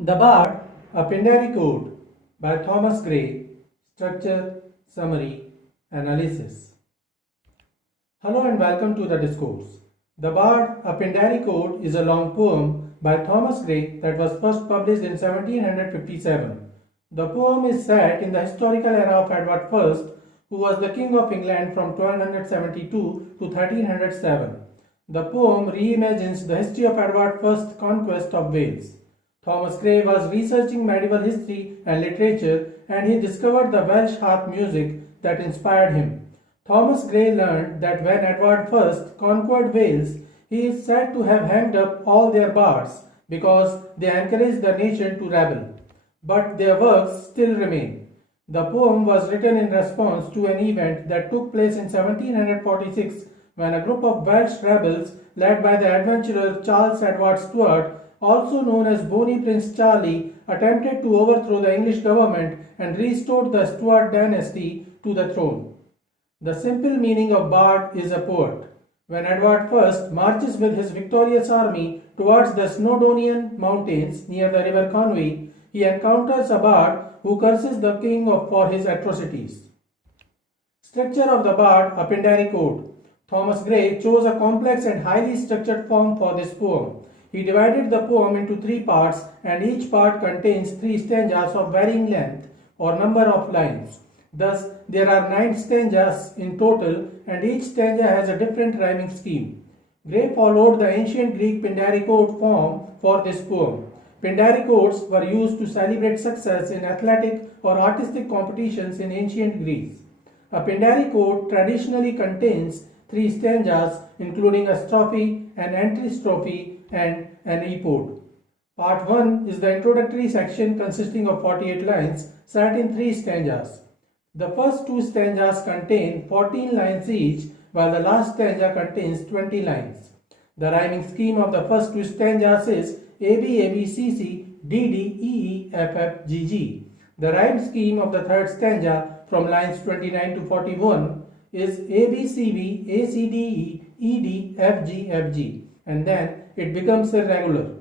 The Bard, a Pindaric Ode by Thomas Gray. Structure, Summary, Analysis. Hello and welcome to the discourse. The Bard, a Pindaric Ode is a long poem by Thomas Gray that was first published in 1757. The poem is set in the historical era of Edward I, who was the King of England from 1272 to 1307. The poem reimagines the history of Edward I's conquest of Wales. Thomas Gray was researching medieval history and literature, and he discovered the Welsh Harp music that inspired him. Thomas Gray learned that when Edward I conquered Wales, he is said to have hanged up all their bards because they encouraged the nation to rebel. But their works still remain. The poem was written in response to an event that took place in 1746 when a group of Welsh rebels led by the adventurer Charles Edward Stuart, also known as Bonnie Prince Charlie, attempted to overthrow the English government and restored the Stuart dynasty to the throne. The simple meaning of bard is a poet. When Edward I marches with his victorious army towards the Snowdonian mountains near the river Conwy, he encounters a bard who curses the king for his atrocities. Structure of the bard, a Pindaric Ode. Thomas Gray chose a complex and highly structured form for this poem. He divided the poem into three parts, and each part contains three stanzas of varying length or number of lines. Thus, there are 9 stanzas in total, and each stanza has a different rhyming scheme. Gray followed the ancient Greek Pindaric Ode form for this poem. Pindaric Odes were used to celebrate success in athletic or artistic competitions in ancient Greece. A Pindaric Ode traditionally contains 3 stanzas, including a strophe, an antistrophe, and an epode. Part 1 is the introductory section consisting of 48 lines set in 3 stanzas. The first 2 stanzas contain 14 lines each, while the last stanza contains 20 lines. The rhyming scheme of the first 2 stanzas is A B A B C C D D E E F F G G. The rhyme scheme of the third stanza from lines 29 to 41 is A B C B A C D E E D F G F G, and then it becomes irregular.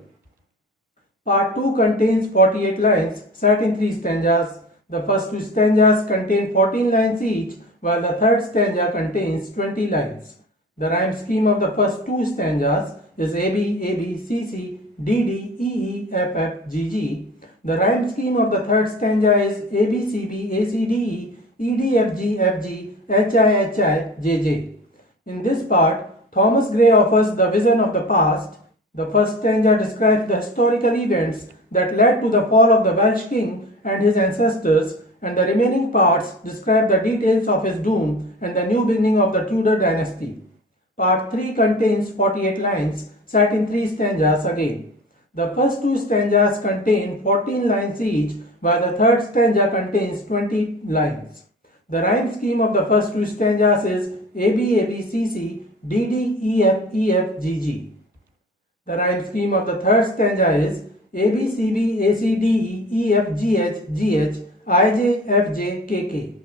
Part 2 contains 48 lines set in 3 stanzas. The first 2 stanzas contain 14 lines each, while the third stanza contains 20 lines. The rhyme scheme of the first 2 stanzas is A B A B C C D D E E F F G G. The rhyme scheme of the third stanza is A B C B A C D E E D F G F G H I H I J J. In this part, Thomas Gray offers the vision of the past. The first stanza describes the historical events that led to the fall of the Welsh king and his ancestors, and the remaining parts describe the details of his doom and the new beginning of the Tudor dynasty. Part 3 contains 48 lines set in 3 stanzas again. The first 2 stanzas contain 14 lines each, while the third stanza contains 20 lines. The rhyme scheme of the first 2 stanzas is A B A B C C D D E F E F G G. The rhyme scheme of the third stanza is A B C B A C D E E F G H G H I J F J K K.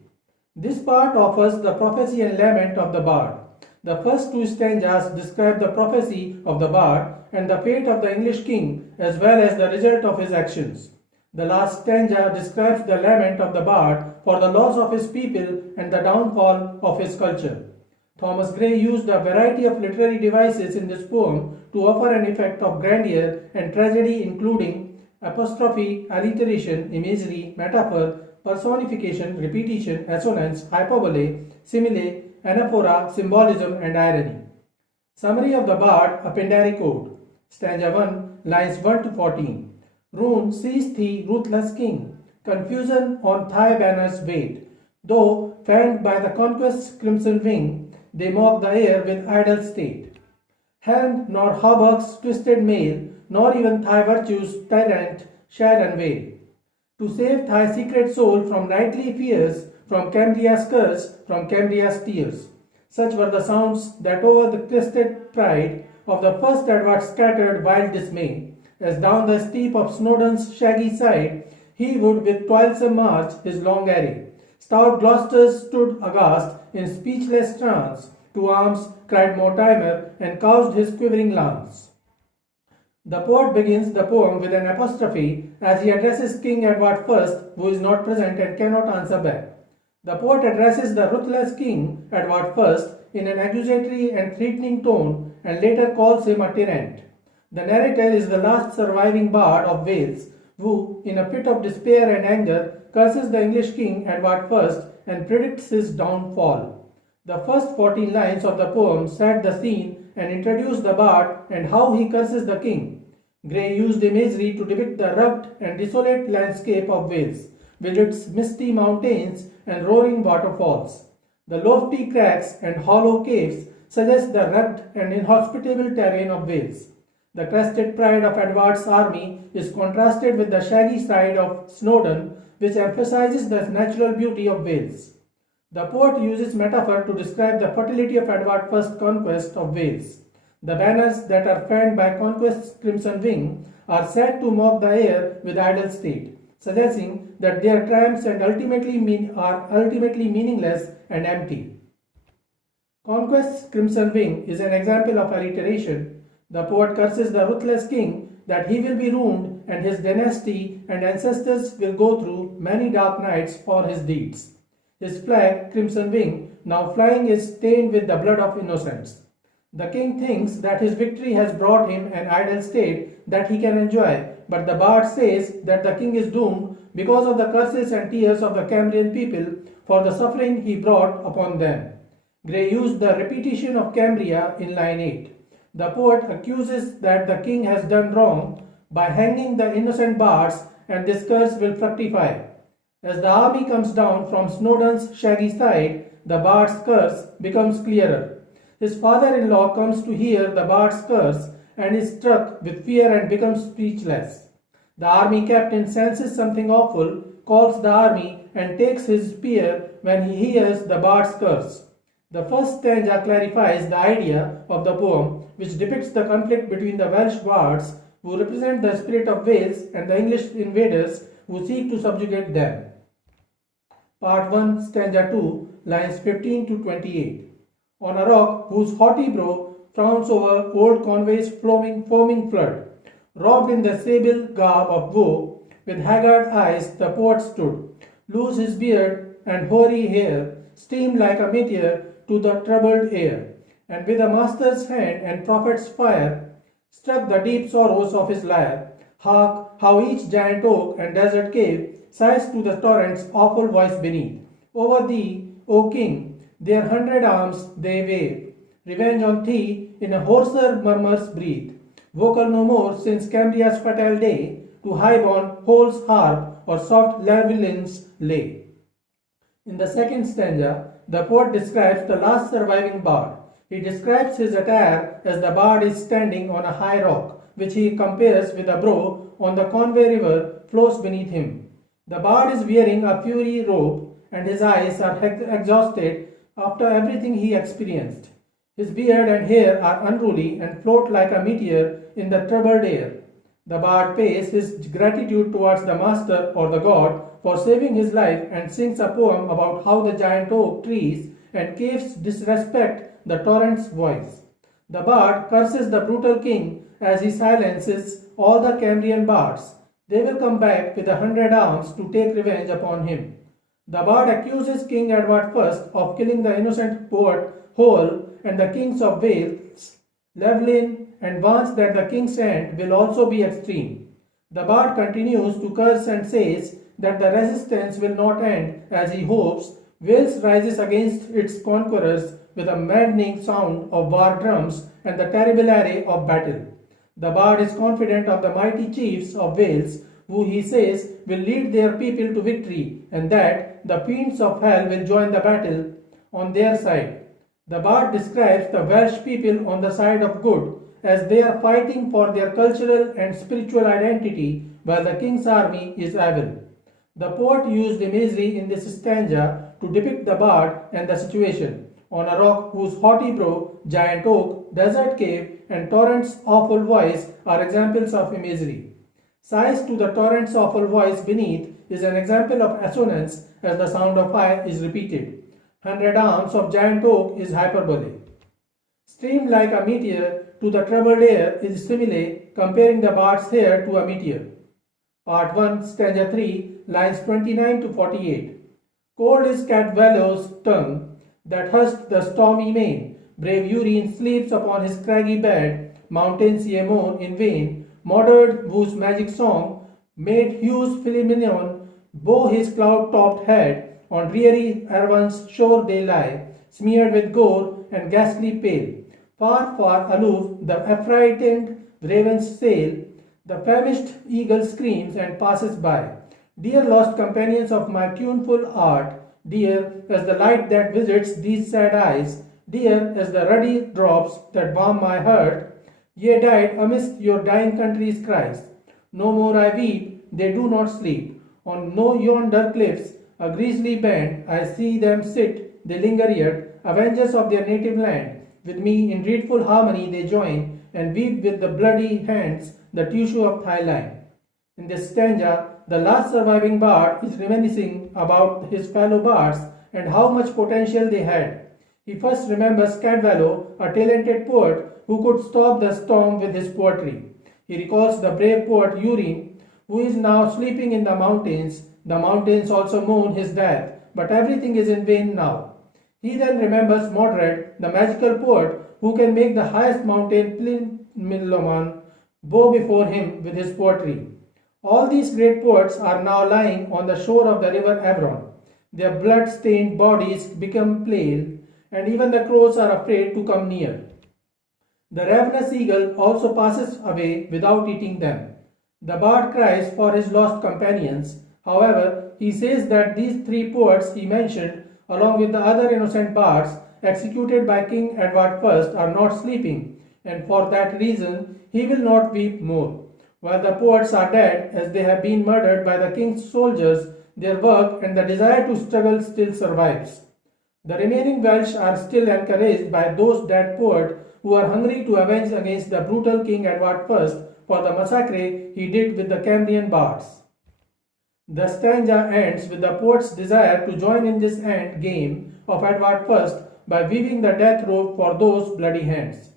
This part offers the prophecy and lament of the bard. The first 2 stanzas describe the prophecy of the bard and the fate of the English king, as well as the result of his actions. The last stanza describes the lament of the bard for the loss of his people and the downfall of his culture. Thomas Gray used a variety of literary devices in this poem to offer an effect of grandeur and tragedy, including apostrophe, alliteration, imagery, metaphor, personification, repetition, assonance, hyperbole, simile, anaphora, symbolism, and irony. Summary of the Bard, a Pindaric Ode. Stanza 1, lines 1 to 14. Rune, seize thee, ruthless king. Confusion on thy banners wait. Though fanned by the conquest's crimson wing, they mock the air with idle state. Helm nor hauberk's twisted mail, nor even thy virtue's tyrant shall unveil. To save thy secret soul from nightly fears, from Cambria's curse, from Cambria's tears. Such were the sounds that over the crested pride of the first Edward scattered wild dismay, as down the steep of Snowdon's shaggy side he would with toilsome march his long array. Stout Gloucester stood aghast in speechless trance, to arms cried Mortimer, and couched his quivering lance. The poet begins the poem with an apostrophe as he addresses King Edward I, who is not present and cannot answer back. The poet addresses the ruthless King Edward I in an accusatory and threatening tone and later calls him a tyrant. The narrator is the last surviving bard of Wales who, in a fit of despair and anger, curses the English King Edward I and predicts his downfall. The first 14 lines of the poem set the scene and introduce the bard and how he curses the king. Gray used imagery to depict the rugged and desolate landscape of Wales, with its misty mountains and roaring waterfalls. The lofty crags and hollow caves suggest the rugged and inhospitable terrain of Wales. The crested pride of Edward's army is contrasted with the shaggy side of Snowdon, which emphasizes the natural beauty of Wales. The poet uses metaphor to describe the fertility of Edward I's conquest of Wales. The banners that are fanned by conquest's crimson wing are said to mock the air with idle state, suggesting that their triumphs are ultimately meaningless and empty. Conquest's crimson wing is an example of alliteration. The poet curses the ruthless king that he will be ruined and his dynasty and ancestors will go through many dark nights for his deeds. His flag, crimson wing, now flying, is stained with the blood of innocents. The king thinks that his victory has brought him an idle state that he can enjoy, but the bard says that the king is doomed because of the curses and tears of the Cambrian people for the suffering he brought upon them. Gray used the repetition of Cambria in line 8. The poet accuses that the king has done wrong by hanging the innocent bards, and this curse will fructify. As the army comes down from Snowdon's shaggy side, the bard's curse becomes clearer. His father-in-law comes to hear the bard's curse and is struck with fear and becomes speechless. The army captain senses something awful, calls the army, and takes his spear when he hears the bard's curse. The first stanza clarifies the idea of the poem, which depicts the conflict between the Welsh Bards, who represent the spirit of Wales, and the English invaders who seek to subjugate them. Part 1, stanza 2, lines 15 to 28. On a rock whose haughty brow frowns over old Conway's foaming flood, robed in the sable garb of woe, with haggard eyes the poet stood. Loose his beard and hoary hair streamed like a meteor to the troubled air, and with a master's hand and prophet's fire struck the deep sorrows of his lyre. Hark, how each giant oak and desert cave sighs to the torrent's awful voice beneath. Over thee, O king, their 100 arms they wave. Revenge on thee in a hoarser murmurs breathe. Vocal no more since Cambria's fatal day, to high-born Welsh Harp or soft Lervillins lay. In the second stanza, the poet describes the last surviving bard. He describes his attire as the bard is standing on a high rock, which he compares with a brow on the Conway River flows beneath him. The bard is wearing a fiery robe, and his eyes are exhausted after everything he experienced. His beard and hair are unruly and float like a meteor in the troubled air. The bard pays his gratitude towards the master or the god for saving his life and sings a poem about how the giant oak trees and caves disrespect the torrent's voice. The bard curses the brutal king as he silences all the Cambrian bards. They will come back with 100 arms to take revenge upon him. The bard accuses King Edward I of killing the innocent poet Hole and the kings of Wales, Llewellyn, and warns that the king's end will also be extreme. The bard continues to curse and says that the resistance will not end as he hopes. Wales rises against its conquerors with a maddening sound of war drums and the terrible array of battle. The bard is confident of the mighty chiefs of Wales, who he says will lead their people to victory, and that the fiends of hell will join the battle on their side. The bard describes the Welsh people on the side of good, as they are fighting for their cultural and spiritual identity, while the king's army is evil. The poet used imagery in this stanza to depict the bard and the situation. On a rock whose haughty brow, giant oak, desert cave, and torrent's awful voice are examples of imagery. Sighs to the torrent's awful voice beneath is an example of assonance as the sound of I is repeated. 100 arms of giant oak is hyperbole. Streamed like a meteor to the troubled air is simile, comparing the bard's hair to a meteor. Part 1, stanza 3, lines 29 to 48. Cold is Cadwallow's tongue that hushed the stormy main. Brave Urine sleeps upon his craggy bed. Mountains ye moan in vain. Moddered whose magic song made Hugh's Philomelion bow his cloud-topped head. On dreary Avon's shore they lie, smeared with gore and ghastly pale. Far, far aloof the affrighted ravens sail. The famished eagle screams and passes by. Dear lost companions of my tuneful art, dear as the light that visits these sad eyes, dear as the ruddy drops that warm my heart, ye died amidst your dying country's cries. No more I weep, they do not sleep. On no yonder cliffs, a grisly band, I see them sit, they linger yet, avengers of their native land. With me in dreadful harmony they join, and weep with the bloody hands the tissue of thy line. In this stanza, the last surviving bard is reminiscing about his fellow bards and how much potential they had. He first remembers Cadwallow, a talented poet who could stop the storm with his poetry. He recalls the brave poet Urine, who is now sleeping in the mountains. The mountains also mourn his death, but everything is in vain now. He then remembers Modred, the magical poet who can make the highest mountain Plinmilloman bow before him with his poetry. All these great poets are now lying on the shore of the river Avon. Their blood-stained bodies become pale, and even the crows are afraid to come near. The ravenous eagle also passes away without eating them. The bard cries for his lost companions. However, he says that these three poets he mentioned, along with the other innocent bards executed by King Edward I, are not sleeping, and for that reason he will not weep more. While the poets are dead, as they have been murdered by the king's soldiers, their work and the desire to struggle still survives. The remaining Welsh are still encouraged by those dead poets who are hungry to avenge against the brutal King Edward I for the massacre he did with the Cambrian bards. The stanza ends with the poet's desire to join in this end game of Edward I by weaving the death robe for those bloody hands.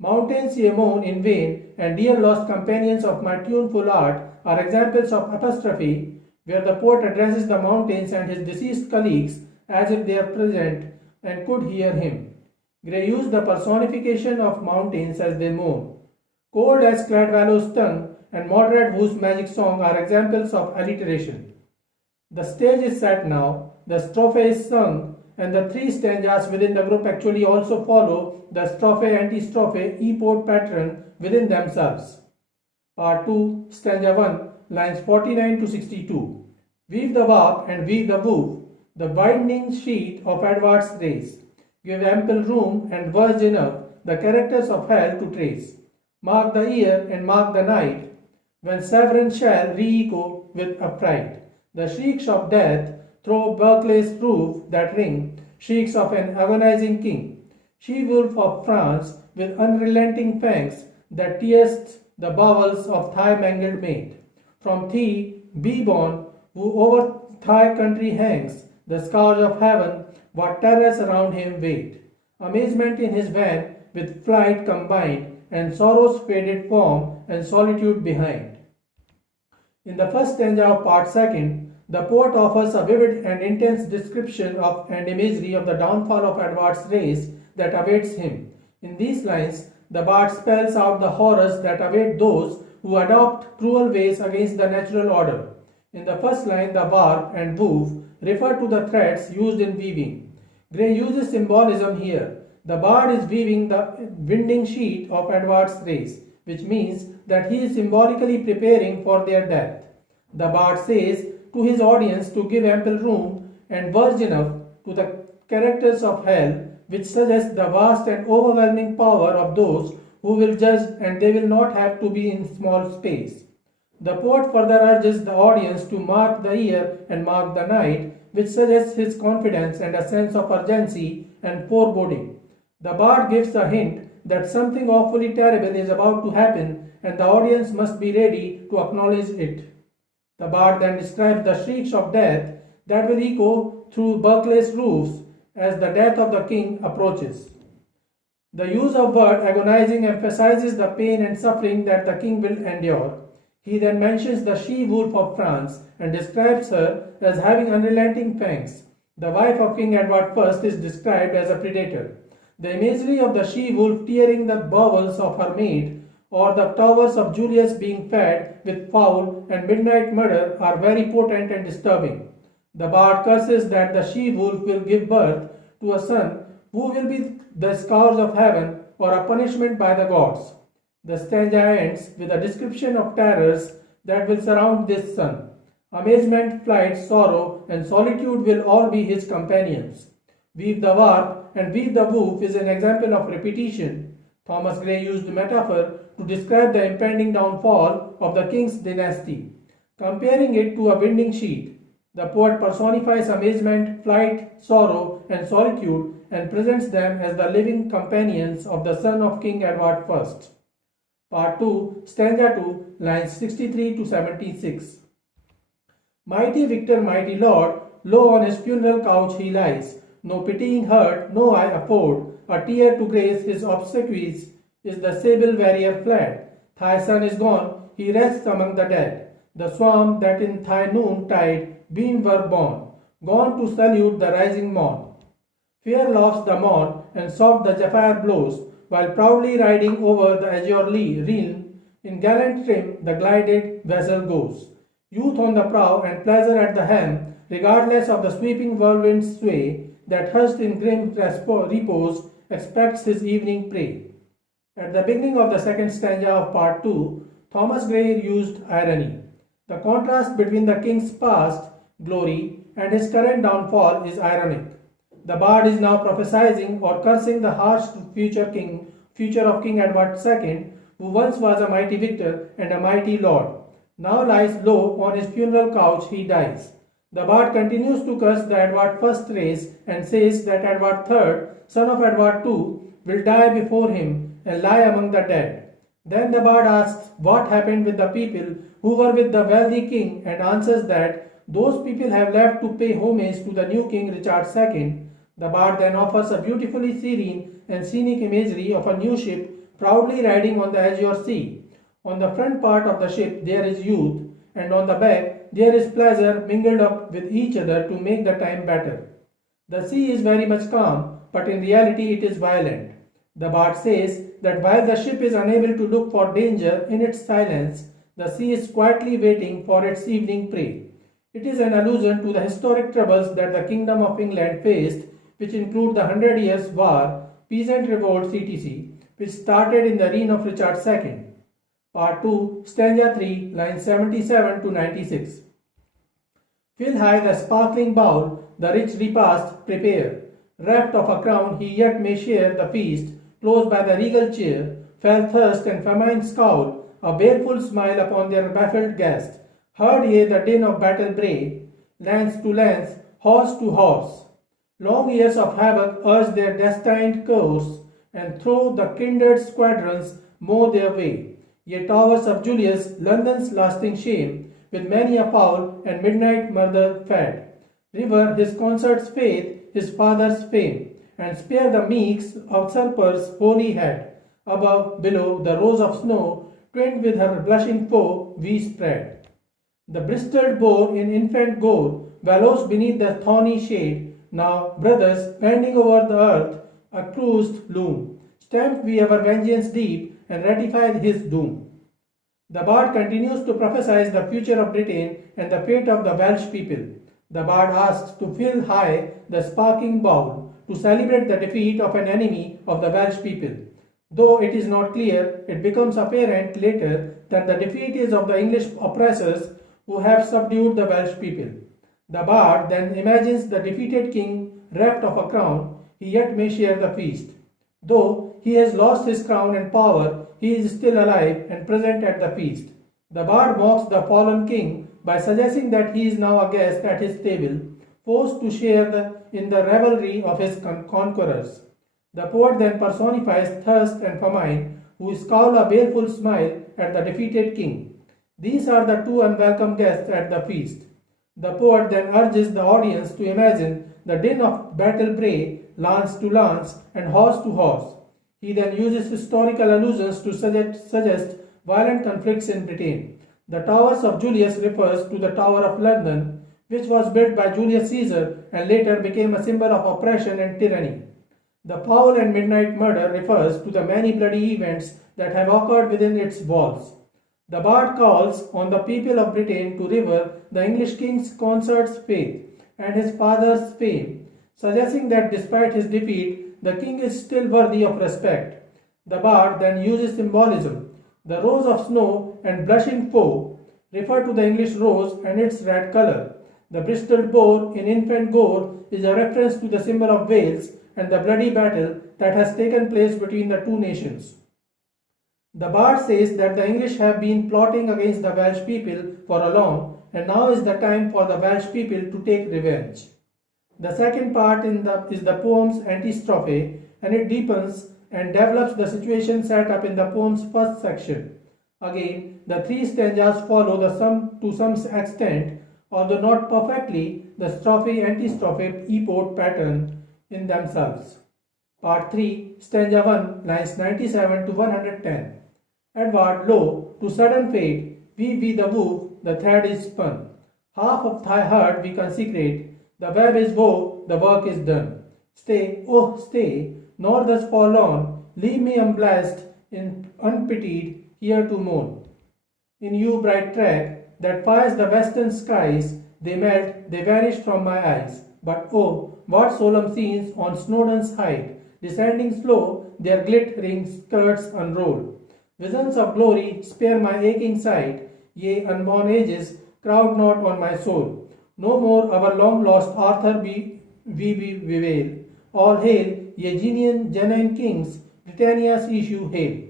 Mountains ye moan in vain, and dear lost companions of my tuneful art are examples of apostrophe, where the poet addresses the mountains and his deceased colleagues as if they are present and could hear him. Gray used the personification of mountains as they moan. Cold as Cadwallow's tongue and Modred whose magic song are examples of alliteration. The stage is set now, the strophe is sung, and the three stanzas within the group actually also follow the strophe-antistrophe epode pattern within themselves. Part 2, stanza 1, lines 49 to 62. Weave the warp and weave the woof, the winding sheet of Edward's race. Give ample room and verge enough the characters of hell to trace. Mark the year and mark the night, when Severn shall re-echo with affright. The shrieks of death through Berkeley's roof that ring, shrieks of an agonizing king. She-wolf of France with unrelenting fangs that tears the bowels of thy mangled mate. From thee, be born, who over thy country hangs, the scourge of heaven, what terrors around him wait. Amazement in his van with flight combined, and sorrow's faded form and solitude behind. In the first stanza of part 2, the poet offers a vivid and intense description of and imagery of the downfall of Edward's race that awaits him. In these lines, the bard spells out the horrors that await those who adopt cruel ways against the natural order. In the first line, the warp and woof refer to the threads used in weaving. Gray uses symbolism here. The bard is weaving the winding sheet of Edward's race, which means that he is symbolically preparing for their death. The bard says to his audience to give ample room and verge enough to the characters of hell, which suggests the vast and overwhelming power of those who will judge, and they will not have to be in small space. The poet further urges the audience to mark the year and mark the night, which suggests his confidence and a sense of urgency and foreboding. The bard gives a hint that something awfully terrible is about to happen, and the audience must be ready to acknowledge it. The bard then describes the shrieks of death that will echo through Berkeley's roofs as the death of the king approaches. The use of word agonizing emphasizes the pain and suffering that the king will endure. He then mentions the she-wolf of France and describes her as having unrelenting fangs. The wife of King Edward I is described as a predator. The imagery of the she-wolf tearing the bowels of her mate or the towers of Julius being fed with foul and midnight murder are very potent and disturbing. The bard curses that the she-wolf will give birth to a son who will be the scourge of heaven or a punishment by the gods. The stanza ends with a description of terrors that will surround this son. Amazement, flight, sorrow, and solitude will all be his companions. Weave the warp and weave the woof is an example of repetition. Thomas Gray used the metaphor to describe the impending downfall of the king's dynasty, comparing it to a winding sheet. The poet personifies amazement, flight, sorrow, and solitude and presents them as the living companions of the son of King Edward I. Part 2, stanza 2, lines 63 to 76. Mighty victor, mighty lord, low on his funeral couch he lies. No pitying hurt, no eye afford, a tear to grace his obsequies is the sable warrior fled. Thy son is gone, he rests among the dead. The swarm that in thy noontide beam were born, gone to salute the rising morn. Fair laughs the morn, and soft the zephyr blows, while proudly riding over the azure realm, in gallant trim the glided vessel goes. Youth on the prow and pleasure at the helm, regardless of the sweeping whirlwind's sway, that hushed in grim repose expects his evening prey. At the beginning of the second stanza of Part 2, Thomas Gray used irony. The contrast between the king's past glory and his current downfall is ironic. The bard is now prophesying or cursing the harsh future of King Edward II, who once was a mighty victor and a mighty lord. Now lies low on his funeral couch he dies. The bard continues to curse the Edward I race and says that Edward III, son of Edward II, will die before him and lie among the dead. Then the bard asks what happened with the people who were with the wealthy king and answers that those people have left to pay homage to the new king Richard II. The bard then offers a beautifully serene and scenic imagery of a new ship proudly riding on the azure sea. On the front part of the ship there is youth, and on the back there is pleasure mingled up with each other to make the time better. The sea is very much calm, but in reality it is violent. The bard says that while the ship is unable to look for danger in its silence, the sea is quietly waiting for its evening prey. It is an allusion to the historic troubles that the Kingdom of England faced, which include the 100 Years' War, Peasant Revolt etc., which started in the reign of Richard II. Part 2, stanza 3, lines 77 to 96. Fill high the sparkling bowl, the rich repast prepare. Reft of a crown, he yet may share the feast. Close by the regal chair, fell thirst and famine scowl, a baleful smile upon their baffled guest. Heard ye the din of battle bray, lance to lance, horse to horse. Long years of havoc urge their destined course, and through the kindred squadrons mow their way. Ye towers of Julius, London's lasting shame, with many a foul and midnight murder fed. River his consort's faith, his father's fame, and spare the meek's usurper's holy head. Above, below, the rose of snow, twinned with her blushing foe, we spread. The bristled boar in infant gore wallows beneath the thorny shade. Now, brothers, bending over the earth, accused loom. Stamp we our vengeance deep and ratify his doom. The bard continues to prophesy the future of Britain and the fate of the Welsh people. The bard asks to fill high the sparkling bowl to celebrate the defeat of an enemy of the Welsh people. Though it is not clear, it becomes apparent later that the defeat is of the English oppressors who have subdued the Welsh people. The bard then imagines the defeated king reft of a crown, he yet may share the feast. Though he has lost his crown and power, he is still alive and present at the feast. The bard mocks the fallen king by suggesting that he is now a guest at his table, forced to share in the revelry of his conquerors. The poet then personifies thirst and famine, who scowl a baleful smile at the defeated king. These are the two unwelcome guests at the feast. The poet then urges the audience to imagine the din of battle bray, lance to lance, and horse to horse. He then uses historical allusions to suggest violent conflicts in Britain. The Towers of Julius refers to the Tower of London, which was built by Julius Caesar and later became a symbol of oppression and tyranny. The Foul and Midnight Murder refers to the many bloody events that have occurred within its walls. The bard calls on the people of Britain to revere the English king's consort's faith and his father's fame, suggesting that despite his defeat, the king is still worthy of respect. The bard then uses symbolism. The rose of snow and blushing foe refer to the English rose and its red color. The Bristol boar in infant gore is a reference to the symbol of Wales and the bloody battle that has taken place between the two nations. The bard says that the English have been plotting against the Welsh people for a long, and now is the time for the Welsh people to take revenge. The second part is the poem's antistrophe, and it deepens and develops the situation set up in the poem's first section. Again, the three stanzas follow to some extent, although not perfectly, the strophe-antistrophe epode pattern in themselves. Part 3, stanza 1, lines 97 to 110. Edward, lo, to sudden fate, we the woof, the thread is spun. Half of thy heart we consecrate, the web is wove, the work is done. Stay, oh stay, nor thus forlorn, leave me unblessed, unpitied, here to mourn. In you bright track, that fires the western skies, they melt, they vanish from my eyes. But oh, what solemn scenes on Snowdon's height, descending slow, their glittering skirts unroll. Visions of glory spare my aching sight, ye unborn ages, crowd not on my soul. No more our long-lost Arthur we bewail. All hail, ye genuine kings, Britannia's issue hail.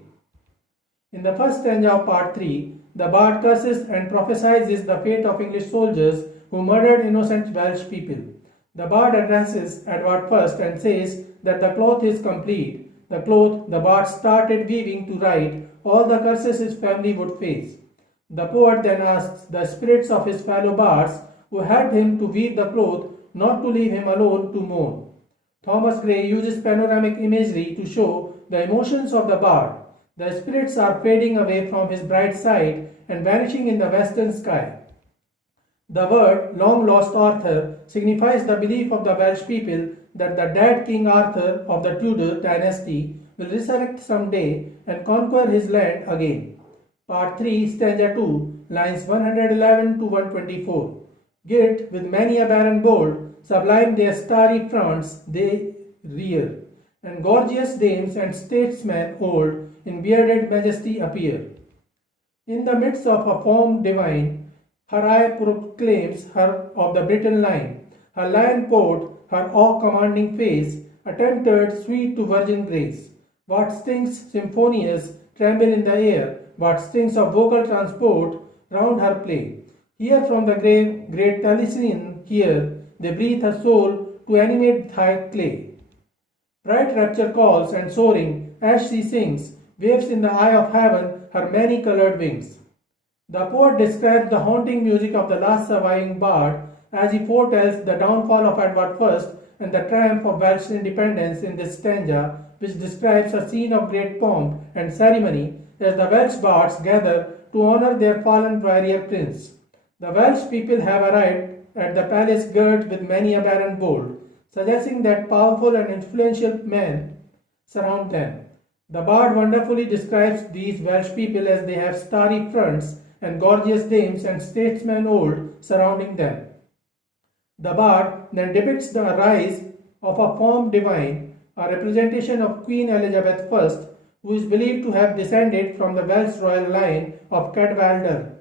In the first stanza of part 3, the bard curses and prophesies the fate of English soldiers who murdered innocent Welsh people. The bard addresses Edward first and says that the cloth is complete. The cloth the bard started weaving to write all the curses his family would face. The poet then asks the spirits of his fellow bards who helped him to weave the cloth not to leave him alone to mourn. Thomas Gray uses panoramic imagery to show the emotions of the bard. The spirits are fading away from his bright side and vanishing in the western sky. The word long lost Arthur signifies the belief of the Welsh people that the dead King Arthur of the Tudor dynasty will resurrect someday and conquer his land again. Part 3, stanza 2, lines 111 to 124. Girt with many a barren bolt, sublime their starry fronts they rear, and gorgeous dames and statesmen old in bearded majesty appear. In the midst of a form divine, her eye proclaims her of the Briton line, her lion port, her awe-commanding face, attempted sweet to virgin grace. What stings symphonious tremble in the air, what stings of vocal transport round her play. Here from the grave, great Taliesin, here they breathe her soul to animate thy clay. Bright rapture calls and soaring, as she sings, waves in the eye of heaven her many-colored wings. The poet describes the haunting music of the last surviving bard as he foretells the downfall of Edward I and the triumph of Welsh independence in this stanza, which describes a scene of great pomp and ceremony as the Welsh bards gather to honor their fallen warrior prince. The Welsh people have arrived at the palace girt with many a barren bolt, suggesting that powerful and influential men surround them. The bard wonderfully describes these Welsh people as they have starry fronts and gorgeous dames and statesmen old surrounding them. The bard then depicts the rise of a form divine, a representation of Queen Elizabeth I, who is believed to have descended from the Welsh royal line of Cadwallader.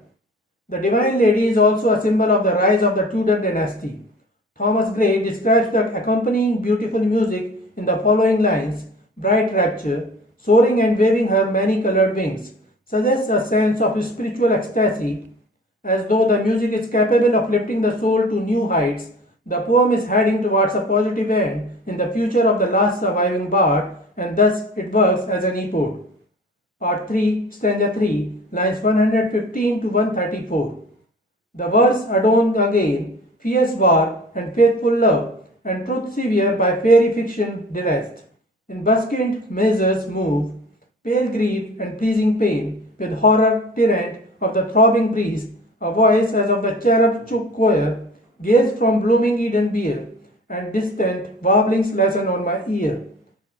The Divine Lady is also a symbol of the rise of the Tudor dynasty. Thomas Gray describes the accompanying beautiful music in the following lines: bright rapture, soaring and waving her many-colored wings, suggests a sense of spiritual ecstasy, as though the music is capable of lifting the soul to new heights. The poem is heading towards a positive end in the future of the last surviving bard, and thus it works as an epode. Part 3, stanza 3, lines 115 to 134. The verse adorned again, fierce war and faithful love, and truth severe by fairy fiction dressed. In busked mazes move, pale grief and pleasing pain, with horror tyrant of the throbbing breast, a voice as of the cherub chook choir, gales from blooming Eden beer, and distant warblings lesson on my ear.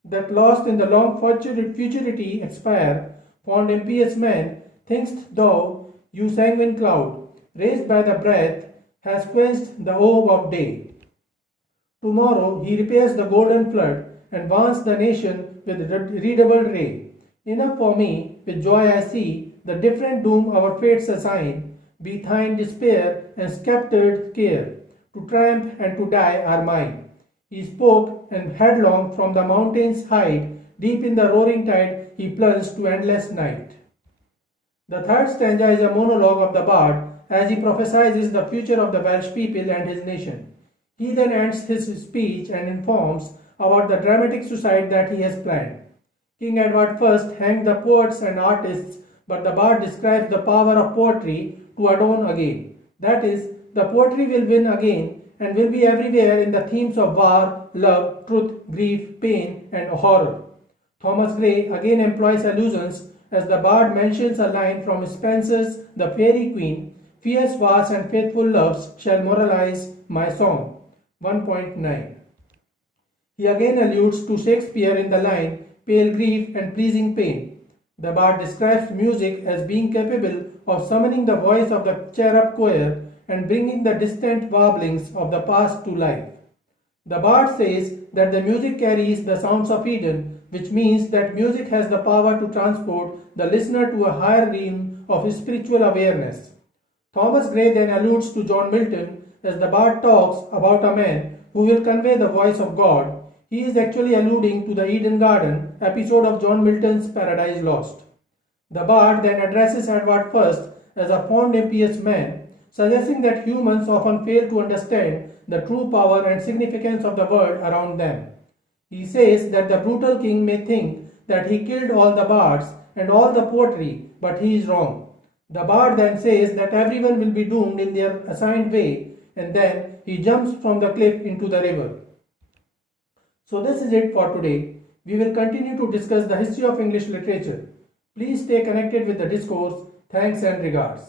That lost in the long futurity expire, fond impious man, think'st thou, you sanguine cloud, raised by the breath, has quenched the orb of day. Tomorrow he repairs the golden flood, and warns the nation with redoubled ray. Enough for me, with joy I see, the different doom our fates assign, be thine despair and sceptred care, to triumph and to die are mine. He spoke, and headlong from the mountain's height, deep in the roaring tide, he plunged to endless night. The third stanza is a monologue of the bard, as he prophesies the future of the Welsh people and his nation. He then ends his speech and informs about the dramatic suicide that he has planned. King Edward I hanged the poets and artists, but the bard describes the power of poetry to adorn again. That is, the poetry will win again and will be everywhere in the themes of war, love, truth, grief, pain, and horror. Thomas Gray again employs allusions as the bard mentions a line from Spenser's The Fairy Queen, fierce wars and faithful loves shall moralize my song. 1.9. He again alludes to Shakespeare in the line, pale grief and pleasing pain. The bard describes music as being capable of summoning the voice of the cherub choir and bringing the distant warblings of the past to life. The bard says that the music carries the sounds of Eden, which means that music has the power to transport the listener to a higher realm of spiritual awareness. Thomas Gray then alludes to John Milton as the bard talks about a man who will convey the voice of God. He is actually alluding to the Eden Garden episode of John Milton's Paradise Lost. The bard then addresses Edward I as a fond impious man, suggesting that humans often fail to understand the true power and significance of the world around them. He says that the brutal king may think that he killed all the bards and all the poetry, but he is wrong. The bard then says that everyone will be doomed in their assigned way, and then he jumps from the cliff into the river. So this is it for today. We will continue to discuss the history of English literature. Please stay connected with the discourse. Thanks and regards.